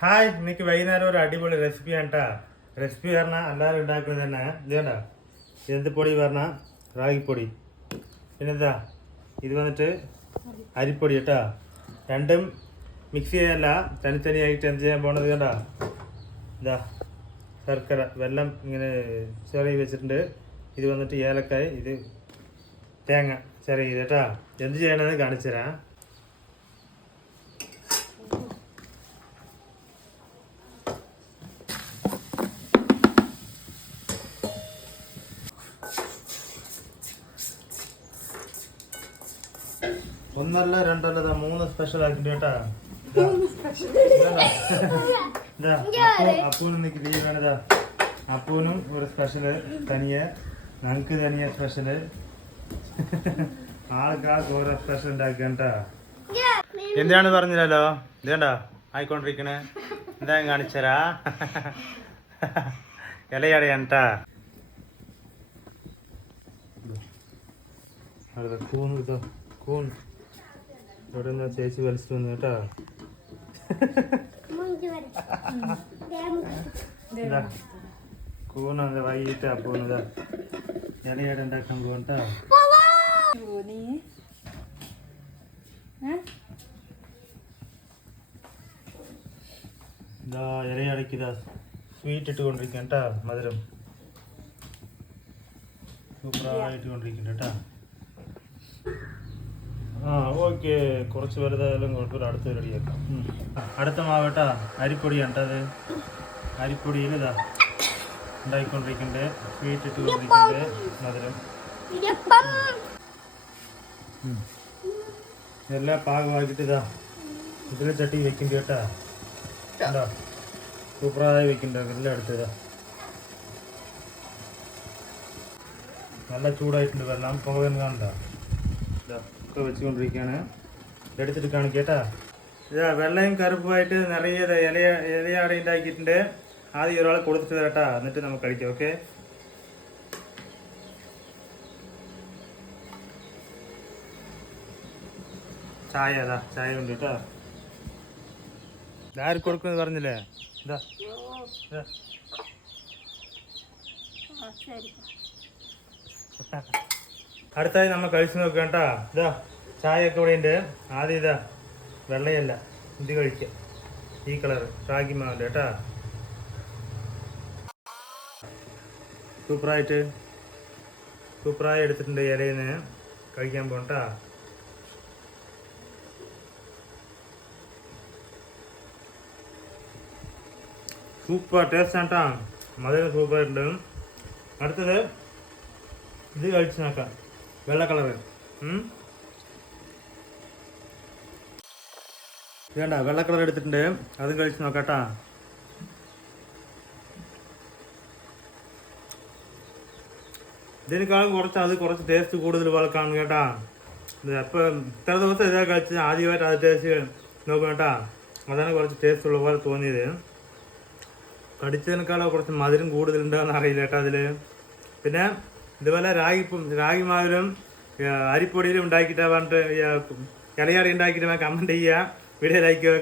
Hi, ഇന്നേക്ക് വൈകുന്നേരം ഒരു അടിപൊളി റെസിപ്പി ആണ്ടാ. റെസിപ്പി പറഞ്ഞാൽ എല്ലാവരും ഉണ്ടാക്കുന്നത് തന്നെ ഇതേണ്ട. എന്ത് പൊടി പറഞ്ഞാൽ റാഗിപ്പൊടി. പിന്നെന്താ ഇത് വന്നിട്ട് അരിപ്പൊടി കേട്ടാ. രണ്ടും മിക്സ് ചെയ്യല്ല, തനിത്തനിയായിട്ട് എന്ത് ചെയ്യാൻ പോണത് കേട്ടാ. ഇതാ ശർക്കര, വെള്ളം ഇങ്ങനെ ചെറിയ വെച്ചിട്ടുണ്ട്. ഇത് വന്നിട്ട് ഏലക്കായ, ഇത് തേങ്ങ ചെറിയ കേട്ടാ. എന്ത് ചെയ്യണമെന്ന് കാണിച്ചു തരാം. ഒന്നല്ല രണ്ടല്ല, മൂന്ന് സ്പെഷ്യൽ ആക്കിട്ട് കേട്ടാ. അപ്പൂനും നിക്ക് ലീവ് വേണതാ. അപ്പൂനും ഒരു സ്പെഷ്യല് തനിയെ, ഞങ്ങക്ക് തനിയെ സ്പെഷ്യല്, ആൾക്കാർക്ക് ഓരോ സ്പെഷ്യൽ ഉണ്ടാക്കിട്ടാ. എന്താണ് പറഞ്ഞില്ലല്ലോ, ഇതേണ്ടാ ആയിക്കൊണ്ടിരിക്കണേ. എന്താ കാണിച്ചരാ, ഇലയടയാണ്ടാ. കൂൺ ഇവിടെ നിന്ന് ചേച്ചി വലിച്ചിട്ട് വന്നു കേട്ടാ. കൂണത് വൈകിട്ട് അപ്പോന്നതാ ഇലയട ഉണ്ടാക്കാൻ പോകണ്ടാ. ഇതാ ഇലയടക്കിതാ സ്വീറ്റ് ഇട്ട് കൊണ്ടിരിക്കുക കേട്ടാ. മധുരം സൂപ്പറായിട്ട് കൊണ്ടിരിക്കണ്ട കേട്ടാ. ആ ഓക്കെ, കുറച്ച് വലുതായാലും കുഴപ്പമില്ല, അടുത്ത് റെഡിയാക്കാം. അടുത്ത മാവേട്ടാ അരിപ്പൊടിയാണ് അത്. അരിപ്പൊടിയിൽ ഇതാ ഉണ്ടായിക്കൊണ്ടിരിക്കണ്ടേ, സ്വീറ്റ് ഇട്ട് കൊണ്ടിരിക്കണ്ടേ, മധുരം എല്ലാം പാകമാക്കിയിട്ട് ഇതാ ഇതിൽ ചട്ടി വെക്കണ്ട കേട്ടാ. എന്താ സൂപ്പറായി വെക്കണ്ട എല്ലാം അടുത്തതാ. നല്ല ചൂടായിട്ടുണ്ട്, വെള്ളം പുകവൻ കാണണ്ട. ഒക്കെ വെച്ചുകൊണ്ടിരിക്കുകയാണ്, എടുത്തിട്ട് കാണിക്കേട്ടാ. ഇതാ വെള്ളയും കറുപ്പുമായിട്ട് നിറയെ ഇലയാട ഉണ്ടാക്കിയിട്ടുണ്ട്. ആദ്യം ഒരാൾ കൊടുത്തിട്ട് തരട്ടാ, എന്നിട്ട് നമുക്ക് കഴിക്കാം. ഓക്കെ, ചായ അതാ, ചായ ഉണ്ട് കേട്ടാ. ആര് കൊടുക്കുമെന്ന് പറഞ്ഞില്ലേ. ഇതാ അടുത്തായി നമ്മൾ കഴിച്ചു നോക്കുക കേട്ടാ. ഇതാ ചായയൊക്കെ ഇവിടെ ഉണ്ട്. ആദ്യം ഇതാ വെള്ളയല്ല, ഇത് കഴിക്കാം. ഈ കളർ റാഗി മാവില്ല കേട്ടാ. സൂപ്പറായി എടുത്തിട്ടുണ്ട് ഇലയിൽ നിന്ന്. കഴിക്കാൻ പോകട്ടാ. സൂപ്പർ ടേസ്റ്റ് ആട്ടാ, മധുരം സൂപ്പറായിട്ടുണ്ട്. അടുത്തത് ഇത് കഴിച്ച് നോക്കാം, വെള്ള കളറ്. വേണ്ട, വെള്ള കളർ എടുത്തിട്ടുണ്ട്, അതും കഴിച്ച് നോക്കാട്ടാ. ഇതിനേക്കാളും കുറച്ച് ടേസ്റ്റ് കൂടുതൽ പോലെ കാണും കേട്ടാ. അപ്പം ഇത്ര ദിവസം ഇതാ കഴിച്ച് ആദ്യമായിട്ട് അത് ടേസ്റ്റ് നോക്കും കേട്ടാ. അതാണ് കുറച്ച് ടേസ്റ്റ് ഉള്ള പോലെ തോന്നിയത്. കടിച്ചതിനേക്കാളോ കുറച്ച് മധുരം കൂടുതലുണ്ടോയെന്ന് അറിയില്ല കേട്ടോ അതിൽ. പിന്നെ ഇതുപോലെ രാഗി മാവിലും അരിപ്പൊടിയിലും ഉണ്ടാക്കിയിട്ടാ പറഞ്ഞിട്ട് ഇലയാടി ഉണ്ടാക്കിയിട്ട് കമൻറ്റ് ചെയ്യുക, വീഡിയോ ലൈക്ക് ഒക്കെ.